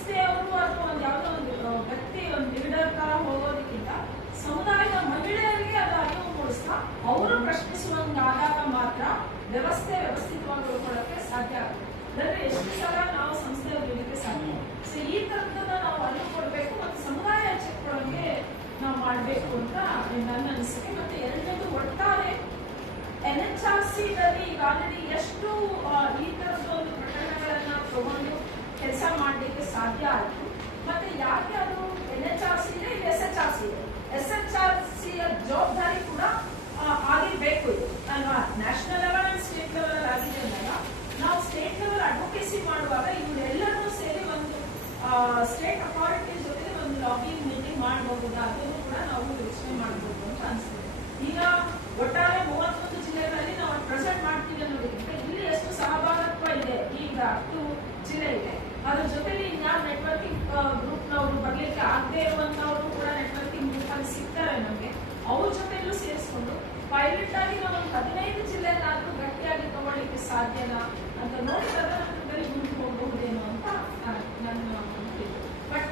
ಸಂಸ್ಥೆಯವರು ಅಥವಾ ಒಂದು ಯಾವುದೋ ಒಂದು ವ್ಯಕ್ತಿ ಒಂದು ಲೀಡರ್ ತರ ಹೋಗೋದಕ್ಕಿಂತ ಸಮುದಾಯದ ಮಹಿಳೆಯರಿಗೆ ಅದು ಅರಿವು ಮೂಡಿಸ್ತಾ ಅವರು ಪ್ರಶ್ನಿಸುವಂಗಾದಾಗ ಮಾತ್ರ ವ್ಯವಸ್ಥಿತವಾಗಿ ಉಳ್ಕೊಳ್ಳೋಕೆ ಸಾಧ್ಯ ಆಗುತ್ತೆ. ಅಂದ್ರೆ ಎಷ್ಟು ಸಲ ನಾವು ಸಂಸ್ಥೆಯಲ್ಲಿ ಇಡಕ್ಕೆ ಸಾಧ್ಯ. ಸೊ ಈ ತರದನ್ನ ನಾವು ಅರಿವು ಕೊಡಬೇಕು ಮತ್ತು ಸಮುದಾಯ ಎಚ್ಚೆತ್ಕೊಳ್ಳೋಕೆ ನಾವು ಮಾಡಬೇಕು ಅಂತ ನನ್ನ ಅನಿಸಿಕೆ. ಮತ್ತೆ ಎರಡನೇದು, ಒಟ್ಟಾರೆ NHRC ನಲ್ಲಿ ಈಗ ಆಲ್ರೆಡಿ ಎಷ್ಟು ಈ ತರದ ಒಂದು ಪ್ರಕರಣಗಳನ್ನ ತಗೊಂಡು ಕೆಲಸ ಮಾಡಲಿಕ್ಕೆ ಸಾಧ್ಯ ಆಯಿತು. ಮತ್ತೆ ಯಾಕೆ ಅದು NHRC ಇದೆ, SHRC ಇದೆ. SHRC ಯ ಜವಾಬ್ದಾರಿ ಕೂಡ ಆಗಿರ್ಬೇಕು ಇದು ಅಲ್ವಾ. National level and state level ಆಗಿದೆ ಅಂದಾಗ ನಾವು ಸ್ಟೇಟ್ ಲೆವೆಲ್ ಅಡ್ವೊಕೇಸಿ ಮಾಡುವಾಗ ಇವರೆಲ್ಲರೂ ಸೇರಿ ಒಂದು ಸ್ಟೇಟ್ ಅಥಾರಿಟಿ ಜೊತೆ ಒಂದು ಲಾಬಿಂಗ್ ಮೀಟಿಂಗ್ ಮಾಡಬಹುದಾ, ಅದನ್ನು ಕೂಡ ನಾವು ಯೋಚನೆ ಮಾಡಬಹುದು ಅಂತ ಅನಿಸ್ತದೆ. ಈಗ ಒಟ್ಟಾರೆ 31 ಜಿಲ್ಲೆಗಳಲ್ಲಿ ನಾವು ಪ್ರೆಸೆಂಟ್ ಮಾಡ್ತೀವಿ ಅನ್ನೋದಕ್ಕಿಂತ ಇಲ್ಲಿ ಎಷ್ಟು ಸಹಭಾಗಿತ್ವ ಇದೆ, ಈಗ 10 ಜಿಲ್ಲೆ ಇದೆ. ಅದ್ರ ಜೊತೆಲಿ ಇನ್ಯಾವ ನೆಟ್ವರ್ಕಿಂಗ್ ಗ್ರೂಪ್ನವರು ಬರ್ಲಿಕ್ಕೆ ಆಗದೆ ಇರುವಂತವರು ಕೂಡ ನೆಟ್ವರ್ಕಿಂಗ್ ಗ್ರೂಪ್ ಅಲ್ಲಿ ಸಿಗ್ತಾರೆ ನಮಗೆ. ಅವ್ರ ಜೊತೆಯಲ್ಲೂ ಸೇರಿಸ್ಕೊಂಡು ಪೈಲಟ್ ಆಗಿ ನಾವು ಒಂದು 15 ಜಿಲ್ಲೆನಾದ್ರೂ ಗಟ್ಟಿಯಾಗಿ ತಗೊಳ್ಳಿಕ್ಕೆ ಸಾಧ್ಯನಾ ಅಂತ ನೋಡಿ ತದನಂತರದಲ್ಲಿ ಮುಂದೆ ಹೋಗಬಹುದೇನೋ ಅಂತ ನನ್ನ ಬಟ್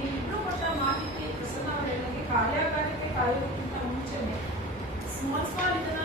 ನೀವಿಬ್ರು ಕೊಟ್ಟ ಮಾಹಿತಿ ಪ್ರಸನ್ನ ಅವರು ಹೇಳಿದಂಗೆ ಕಾರ್ಯಾಗಾರಕ್ಕೆ ಕಾಯೋದಕ್ಕಿಂತ ಮುಂಚೆನೆ ಸ್ಮಾಲ್ ಇದನ್ನ